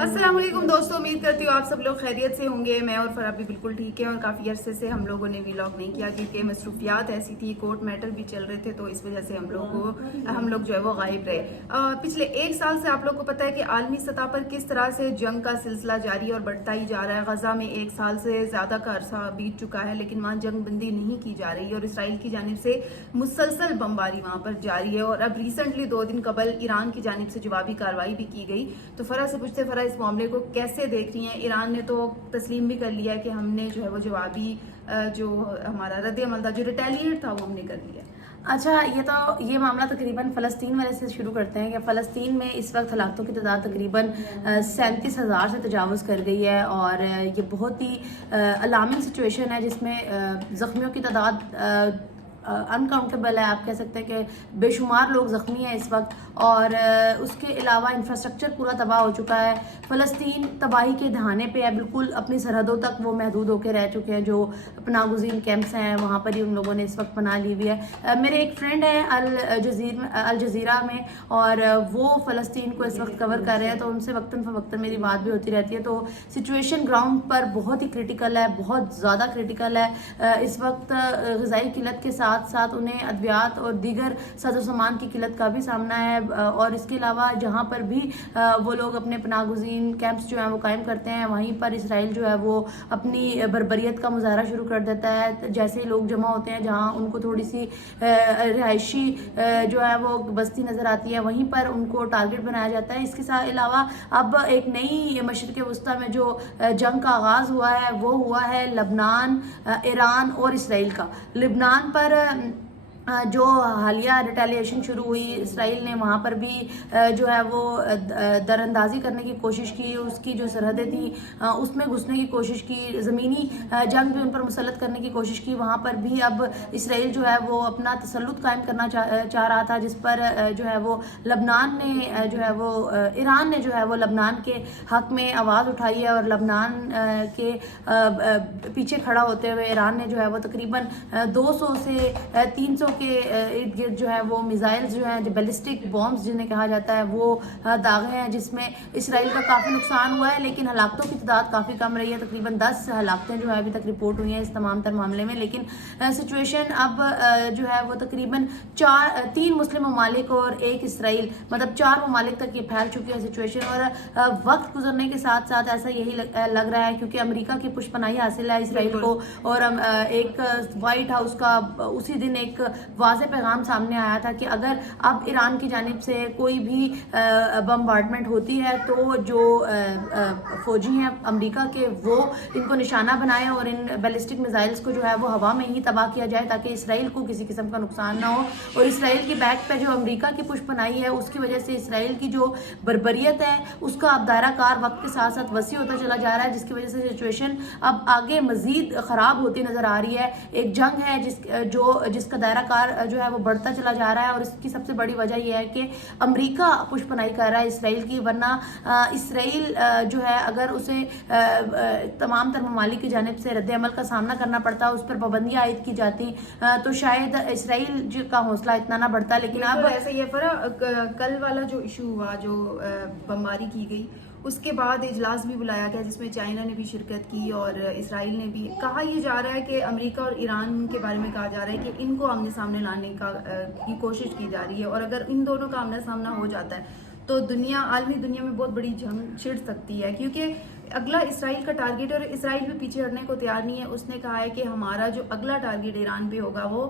السلام علیکم دوستوں، امید کرتی ہوں آپ سب لوگ خیریت سے ہوں گے. میں اور فرح بھی بالکل ٹھیک ہے، اور کافی عرصے سے ہم لوگوں نے ولاگ نہیں کیا کیونکہ مصروفیات ایسی تھی، کورٹ میٹر بھی چل رہے تھے، تو اس وجہ سے ہم لوگ جو ہے وہ غائب رہے. پچھلے ایک سال سے آپ لوگ کو پتہ ہے کہ عالمی سطح پر کس طرح سے جنگ کا سلسلہ جاری اور بڑھتا ہی جا رہا ہے. غزہ میں ایک سال سے زیادہ کا عرصہ بیت چکا ہے، لیکن وہاں جنگ بندی نہیں کی جا رہی، اور اسرائیل کی جانب سے مسلسل بمباری وہاں پر جاری ہے. اور اب ریسنٹلی 2 دن قبل ایران کی جانب سے جوابی کارروائی بھی کی گئی. تو فرح سے پوچھتے، فرح اس معاملے کو کیسے دیکھ رہی ہیں؟ ایران نے تو تسلیم بھی کر لیا ہے کہ ہم نے جو ہے وہ جوابی جو ہمارا رد عمل تھا، جو ریٹیلیٹ تھا، وہ ہم نے کر لیا. اچھا، یہ معاملہ تقریباً فلسطین والے سے شروع کرتے ہیں کہ فلسطین میں اس وقت ہلاکتوں کی تعداد تقریباً 37,000 سے تجاوز کر گئی ہے، اور یہ بہت ہی الارمنگ سچویشن ہے جس میں زخمیوں کی تعداد انکاؤنٹیبل ہے. آپ کہہ سکتے ہیں کہ بے شمار لوگ زخمی ہیں اس وقت، اور اس کے علاوہ انفراسٹرکچر پورا تباہ ہو چکا ہے. فلسطین تباہی کے دہانے پہ ہے، بالکل اپنی سرحدوں تک وہ محدود ہو کے رہ چکے ہیں. جو پناہ گزین کیمپس ہیں وہاں پر ہی ان لوگوں نے اس وقت پناہ لی ہوئی ہے. میرے ایک فرینڈ ہے الجزیرہ میں، اور وہ فلسطین کو اس وقت کور کر رہے ہیں، تو ان سے وقتاً فوقتاً میری بات بھی ہوتی رہتی ہے. تو سچویشن گراؤنڈ پر بہت ہی کرٹیکل ہے، بہت زیادہ کرٹیکل ہے. اس وقت غذائی قلت کے ساتھ ساتھ انہیں ادویات اور دیگر ساز و سامان کی قلت کا بھی سامنا ہے. اور اس کے علاوہ جہاں پر بھی وہ لوگ اپنے پناہ گزین کیمپس جو ہیں وہ قائم کرتے ہیں، وہیں پر اسرائیل جو ہے وہ اپنی بربریت کا مظاہرہ شروع کر دیتا ہے. جیسے ہی لوگ جمع ہوتے ہیں، جہاں ان کو تھوڑی سی رہائشی جو ہے وہ بستی نظر آتی ہے، وہیں پر ان کو ٹارگٹ بنایا جاتا ہے. اس کے ساتھ علاوہ اب ایک نئی مشرق وسطیٰ میں جو جنگ کا آغاز ہوا ہے وہ ہوا ہے لبنان، ایران اور اسرائیل کا. لبنان پر جو حالیہ ریٹیلیشن شروع ہوئی، اسرائیل نے وہاں پر بھی جو ہے وہ در اندازی کرنے کی کوشش کی. اس کی جو سرحدیں تھیں اس میں گھسنے کی کوشش کی، زمینی جنگ بھی ان پر مسلط کرنے کی کوشش کی. وہاں پر بھی اب اسرائیل جو ہے وہ اپنا تسلط قائم کرنا چاہ رہا تھا، جس پر جو ہے وہ لبنان نے جو ہے وہ ایران نے جو ہے وہ لبنان کے حق میں آواز اٹھائی ہے. اور لبنان کے پیچھے کھڑا ہوتے ہوئے ایران نے جو ہے وہ تقریباً 200 سے 300 کے ارد گرد جو ہے وہ میزائلز جو ہیں، جو بیلسٹک بامز جنہیں کہا جاتا ہے، وہ داغے ہیں، جس میں اسرائیل کا کافی نقصان ہوا ہے. لیکن ہلاکتوں کی تعداد کافی کم رہی ہے، تقریباً 10 ہلاکتیں جو ہے ابھی تک رپورٹ ہوئی ہیں اس تمام تر معاملے میں. لیکن سچویشن اب جو ہے وہ تقریباً 3 مسلم ممالک اور 1 اسرائیل، مطلب 4 ممالک تک یہ پھیل چکی ہے سچویشن. اور وقت گزرنے کے ساتھ ساتھ ایسا یہی لگ رہا ہے، کیونکہ امریکہ کی پشت پناہی حاصل ہے اسرائیل کو، اور ایک وائٹ ہاؤس کا اسی دن ایک واضح پیغام سامنے آیا تھا کہ اگر اب ایران کی جانب سے کوئی بھی بمبارڈمنٹ ہوتی ہے تو جو فوجی ہیں امریکہ کے، وہ ان کو نشانہ بنائیں اور ان بیلسٹک میزائلز کو جو ہے وہ ہوا میں ہی تباہ کیا جائے، تاکہ اسرائیل کو کسی قسم کا نقصان نہ ہو. اور اسرائیل کی بیک پہ جو امریکہ کی پشت پناہی ہے، اس کی وجہ سے اسرائیل کی جو بربریت ہے اس کا اب دائرہ کار وقت کے ساتھ ساتھ وسیع ہوتا چلا جا رہا ہے، جس کی وجہ سے سچویشن اب آگے مزید خراب ہوتی نظر آ رہی ہے. ایک جنگ ہے جس کا دائرہ کار جو ہے وہ بڑھتا چلا جا رہا ہے، اور اس کی سب سے بڑی وجہ یہ ہے کہ امریکہ پشت پناہی کر رہا ہے اسرائیل کی. ورنہ اسرائیل جو ہے اگر اسے تمام تر ممالک کی جانب سے رد عمل کا سامنا کرنا پڑتا، اس پر پابندیاں عائد کی جاتی، تو شاید اسرائیل کا حوصلہ اتنا نہ بڑھتا. لیکن اب ایسا ہی ہے فرح، کل والا جو ایشو ہوا، جو بمباری کی گئی، اس کے بعد اجلاس بھی بلایا گیا جس میں چائنا نے بھی شرکت کی اور اسرائیل نے بھی. کہا یہ جا رہا ہے کہ امریکہ اور ایران کے بارے میں کہا جا رہا ہے کہ ان کو آمنے سامنے لانے کی کوشش کی جا رہی ہے، اور اگر ان دونوں کا آمنا سامنا ہو جاتا ہے تو عالمی دنیا میں بہت بڑی جنگ چھڑ سکتی ہے. کیونکہ اگلا اسرائیل کا ٹارگٹ، اور اسرائیل بھی پیچھے ہٹنے کو تیار نہیں ہے. اس نے کہا ہے کہ ہمارا جو اگلا ٹارگٹ ایران پہ ہوگا وہ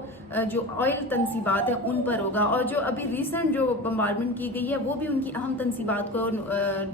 جو آئل تنصیبات ہیں ان پر ہوگا، اور جو ابھی ریسنٹ جو بمبارڈمنٹ کی گئی ہے وہ بھی ان کی اہم تنصیبات کو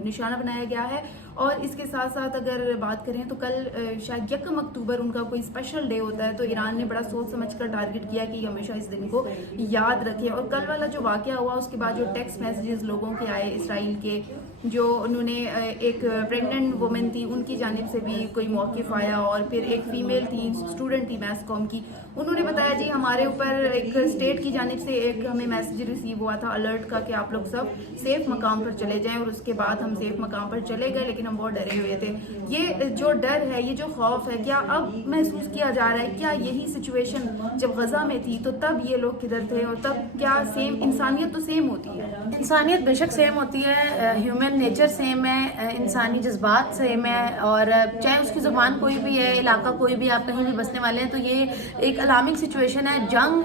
نشانہ بنایا گیا ہے. اور اس کے ساتھ ساتھ اگر بات کریں تو کل شاید 1 اکتوبر ان کا کوئی اسپیشل ڈے ہوتا ہے، تو ایران نے بڑا سوچ سمجھ کر ٹارگٹ کیا کہ ہمیشہ اس دن کو یاد رکھے. اور کل والا جو واقعہ ہوا اس کے بعد جو ٹیکسٹ میسیجز لوگوں کے آئے اسرائیل کے، جو انہوں نے ایک پریگننٹ وومن تھی ان کی جانب سے بھی کوئی موقف آیا، اور پھر ایک فیمیل تھی، اسٹوڈنٹ تھی میس کام کی، انہوں نے بتایا جی ہمارے اوپر ایک اسٹیٹ کی جانب سے ایک ہمیں میسیج ریسیو ہوا تھا الرٹ کا کہ آپ لوگ سب سیف مقام پر چلے جائیں. اور اس کے بعد ہم سیف مقام پر چلے گئے، لیکن ہم بہت ڈرے ہوئے تھے. یہ جو ڈر ہے، یہ جو خوف ہے، کیا اب محسوس کیا جا رہا ہے؟ کیا یہی سچویشن جب غزہ میں تھی تو تب یہ لوگ کدھر تھے، اور تب کیا سیم انسانیت تو سیم ہوتی ہے؟ انسانیت بے شک سیم ہوتی ہے. ہیومن ہیومن نیچر سیم ہے, انسانی جذبات سیم ہے, اور چاہے اس کی زبان کوئی بھی ہے, علاقہ کوئی بھی, آپ کہیں بھی بسنے والے ہیں, تو یہ ایک الارمنگ سچویشن ہے. جنگ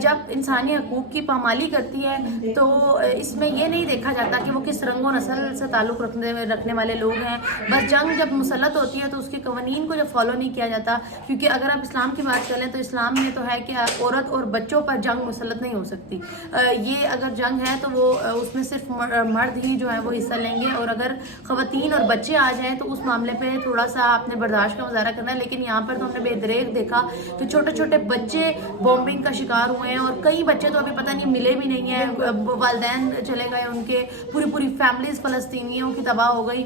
جب انسانی حقوق کی پامالی کرتی ہے تو اس میں یہ نہیں دیکھا جاتا کہ وہ کس رنگ و نسل سے تعلق رکھنے والے لوگ ہیں, بس جنگ جب مسلط ہوتی ہے تو اس کے قوانین کو جب فالو نہیں کیا جاتا, کیونکہ اگر آپ اسلام کی بات کریں تو اسلام میں تو ہے کہ عورت اور بچوں پر جنگ مسلط نہیں ہو سکتی. یہ اگر جنگ ہے تو وہ اس میں صرف مرد ہی جو ہے وہ حصہ لیں گے, اور اگر خواتین اور بچے آ جائیں تو اس معاملے پہ تھوڑا سا آپ نے برداشت کا مظاہرہ کرنا ہے. لیکن یہاں پر تو ہم نے بے دریغ دیکھا کہ چھوٹے چھوٹے بچے بومبنگ کا شکار ہوئے ہیں, اور کئی بچے تو ابھی پتہ نہیں ملے بھی نہیں ہیں, والدین چلے گئے ان کے, پوری فیملیز فلسطینیوں کی تباہ ہو گئی,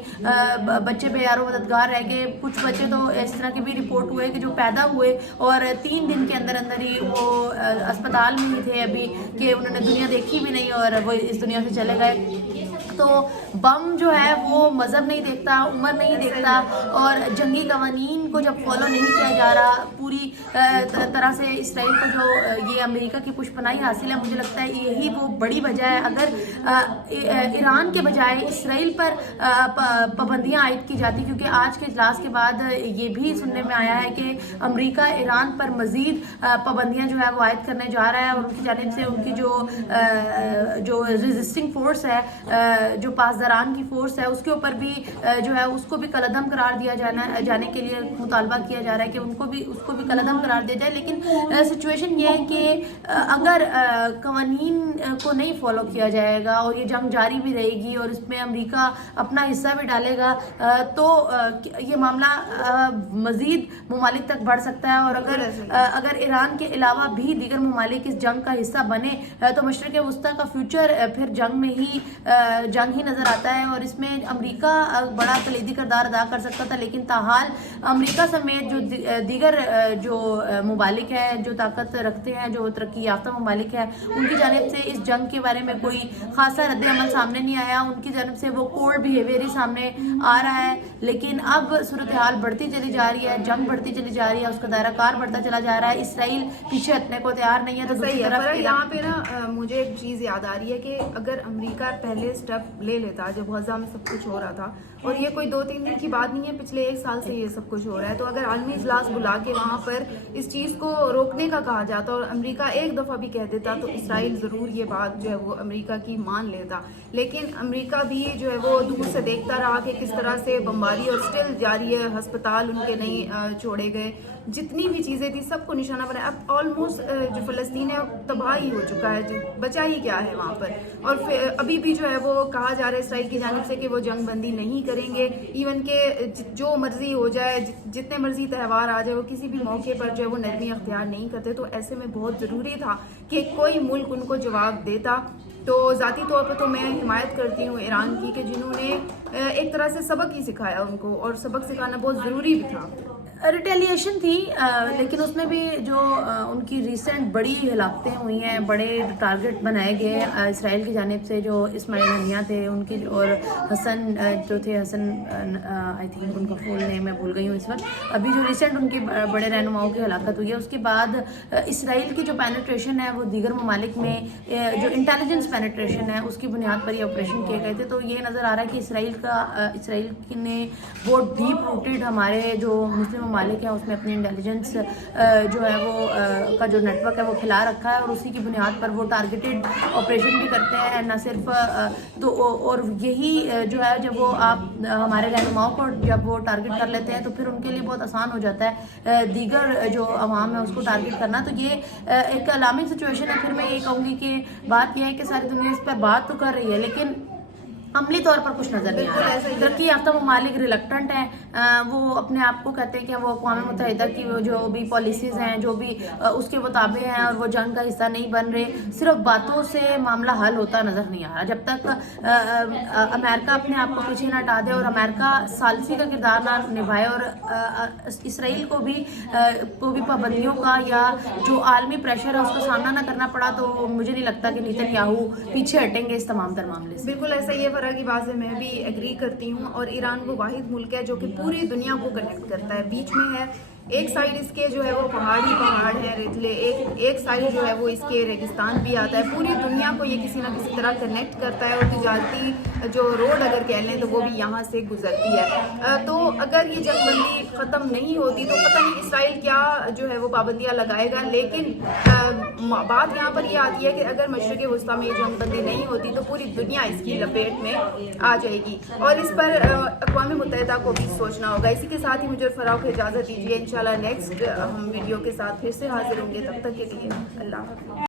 بچے بے یار و مددگار رہ گئے. کچھ بچے تو اس طرح کی بھی رپورٹ ہوئے کہ جو پیدا ہوئے اور 3 دن کے اندر ہی وہ اسپتال میں ہی تھے ابھی, کہ انہوں نے دنیا دیکھی بھی نہیں اور وہ اس دنیا سے چلے گئے. تو بم جو ہے وہ مذہب نہیں دیکھتا, عمر نہیں دیکھتا, اور جنگی قوانین کو جب فالو نہیں کیا جا رہا پوری طرح سے اسرائیل کو جو یہ امریکہ کی پشت پناہی حاصل ہے, مجھے لگتا ہے یہی وہ بڑی وجہ ہے. اگر ایران کے بجائے اسرائیل پر پابندیاں عائد کی جاتی, کیونکہ آج کے اجلاس کے بعد یہ بھی سننے میں آیا ہے کہ امریکہ ایران پر مزید پابندیاں جو ہے وہ عائد کرنے جا رہا ہے, اور ان کی جانب سے ان کی جو ریزسٹنگ فورس ہے, جو پاسداران کی فورس ہے, اس کے اوپر بھی جو ہے اس کو بھی کالعدم قرار دیا جانے کے لیے مطالبہ کیا جا رہا ہے کہ اس کو بھی کالعدم قرار دیا جائے. لیکن سچویشن یہ ہے کہ اگر قوانین کو نہیں فالو کیا جائے گا اور یہ جنگ جاری بھی رہے گی اور اس میں امریکہ اپنا حصہ بھی ڈالے گا, تو یہ معاملہ مزید ممالک تک بڑھ سکتا ہے. اور اگر ایران کے علاوہ بھی دیگر ممالک اس جنگ کا حصہ بنے تو مشرق وسطیٰ کا فیوچر پھر جنگ ہی نظر آتا ہے, اور اس میں امریکہ بڑا کلیدی کردار ادا کر سکتا تھا. لیکن تاحال امریکہ سمیت جو دیگر جو ممالک ہیں, جو طاقت رکھتے ہیں, جو ترقی یافتہ ممالک ہیں, ان کی جانب سے اس جنگ کے بارے میں کوئی خاصا رد عمل سامنے نہیں آیا. ان کی جانب سے وہ کولڈ بیہیویئر ہی سامنے آ رہا ہے. لیکن اب صورتحال بڑھتی چلی جا رہی ہے, جنگ بڑھتی چلی جا رہی ہے, اس کا دائرہ کار بڑھتا چلا جا رہا ہے. اسرائیل پیچھے ہٹنے کو تیار نہیں ہے. تو دوسری طرف یہاں پہ نا مجھے ایک چیز یاد آ رہی ہے کہ اگر امریکہ پہلے سٹیپ لے لیتا جب غزہ میں سب کچھ ہو رہا تھا, اور یہ کوئی 2-3 دن کی بات نہیں ہے, پچھلے 1 سال سے یہ سب کچھ ہو رہا ہے, تو اگر عالمی اجلاس بلا کے وہاں پر اس چیز کو روکنے کا کہا جاتا اور امریکہ ایک دفعہ بھی کہہ دیتا تو اسرائیل ضرور یہ بات جو ہے وہ امریکہ کی مان لیتا. لیکن امریکہ بھی جو ہے وہ دور سے دیکھتا رہا کہ کس طرح سے بمباری اور سٹل جاری ہے, ہسپتال ان کے نہیں چھوڑے گئے, جتنی بھی چیزیں تھی سب کو نشانہ بنایا. اب آلموسٹ جو فلسطین ہے تباہ ہی ہو چکا ہے, جو بچا ہی کیا ہے وہاں پر. اور ابھی بھی جو ہے وہ کہا جا رہا ہے اسرائیل کی جانب سے کہ وہ جنگ بندی نہیں کریں گے, ایون کہ جو مرضی ہو جائے, جتنے مرضی تہوار آ جائے, وہ کسی بھی موقع پر جو ہے وہ نرمی اختیار نہیں کرتے. تو ایسے میں بہت ضروری تھا کہ کوئی ملک ان کو جواب دیتا. تو ذاتی طور پر تو میں حمایت کرتی ہوں ایران کی کہ جنہوں نے ایک طرح سے سبق ہی سکھایا ان کو, اور سبق سکھانا بہت ضروری بھی تھا. ریٹیلیشن تھی, لیکن اس میں بھی جو ان کی ریسنٹ بڑی ہلاکتیں ہوئی ہیں, بڑے ٹارگٹ بنائے گئے اسرائیل کی جانب سے, جو اسماعیل ہنیہ تھے ان کی, اور حسن جو تھے, حسن آئی تھنک ان کا فل نیم میں بھول گئی ہوں اس وقت. ابھی جو ریسنٹ ان کی بڑے رہنماؤں کی ہلاکت ہوئی ہے, اس کے بعد اسرائیل کی جو پینیٹریشن ہے وہ دیگر ممالک میں جو انٹیلیجنس پینیٹریشن ہے اس کی بنیاد پر یہ آپریشن کیے گئے تھے. تو یہ نظر آ رہا ہے کہ اسرائیل نے بہت ڈیپ روٹیڈ ہمارے جو مسلم ممالک ہیں اس میں اپنی انٹیلیجنس جو ہے وہ کا جو نیٹ ورک ہے وہ کھلا رکھا ہے, اور اسی کی بنیاد پر وہ ٹارگیٹڈ آپریشن بھی کرتے ہیں. نہ صرف تو اور یہی جو ہے جب وہ آپ ہمارے رہنماؤں کو جب وہ ٹارگیٹ کر لیتے ہیں تو پھر ان کے لیے بہت آسان ہو جاتا ہے دیگر جو عوام ہے اس کو ٹارگیٹ کرنا. تو یہ ایک الارمنگ سچویشن ہے. پھر میں یہ کہوں گی کہ بات یہ ہے کہ ساری دنیا اس پر بات تو کر رہی ہے, لیکن عملی طور پر کچھ نظر نہیں آ رہا ہے. ترقی یافتہ ممالک ریلکٹنٹ ہیں, وہ اپنے آپ کو کہتے ہیں کہ وہ اقوام متحدہ کی جو بھی پالیسیز ہیں جو بھی اس کے مطابق ہیں, اور وہ جنگ کا حصہ نہیں بن رہے. صرف باتوں سے معاملہ حل ہوتا نظر نہیں آ رہا. جب تک امریکہ اپنے آپ کو پیچھے نہ ہٹا دے اور امریکہ ثالثی کا کردار نہ نبھائے, اور اسرائیل کو بھی پابندیوں کا یا جو عالمی پریشر ہے اس کا سامنا نہ کرنا پڑا, تو مجھے نہیں لگتا کہ نیتن یاہو پیچھے ہٹیں گے اس تمام تر معاملے سے. بالکل ایسا ہی ہے فرح کی بات سے میں بھی ایگری کرتی ہوں. اور ایران وہ واحد ملک ہے جو کہ پوری دنیا کو کنیکٹ کرتا ہے. بیچ میں ہے, ایک سائڈ اس کے جو ہے وہ پہاڑ ہیں ریتلے, ایک سائڈ جو ہے وہ اس کے ریگستان بھی آتا ہے. پوری دنیا کو یہ کسی نہ کسی طرح کنیکٹ کرتا ہے, اور تجارتی جو روڈ اگر کہہ لیں تو وہ بھی یہاں سے گزرتی ہے. تو اگر یہ جنگ بندی ختم نہیں ہوتی تو پتہ نہیں اسرائیل کیا جو ہے وہ پابندیاں لگائے گا. لیکن بات یہاں پر یہ آتی ہے کہ اگر مشرق وسطیٰ میں یہ جنگ بندی نہیں ہوتی تو پوری دنیا اس کی لپیٹ میں آ جائے گی, اور اس پر اقوام متحدہ کو بھی سوچنا ہوگا. اسی کے ساتھ ہی مجھے فراق کو اجازت دیجیے, انشاءاللہ نیکسٹ ہم ویڈیو کے ساتھ پھر سے حاضر ہوں گے. تب تک کے لیے اللہ حافظ.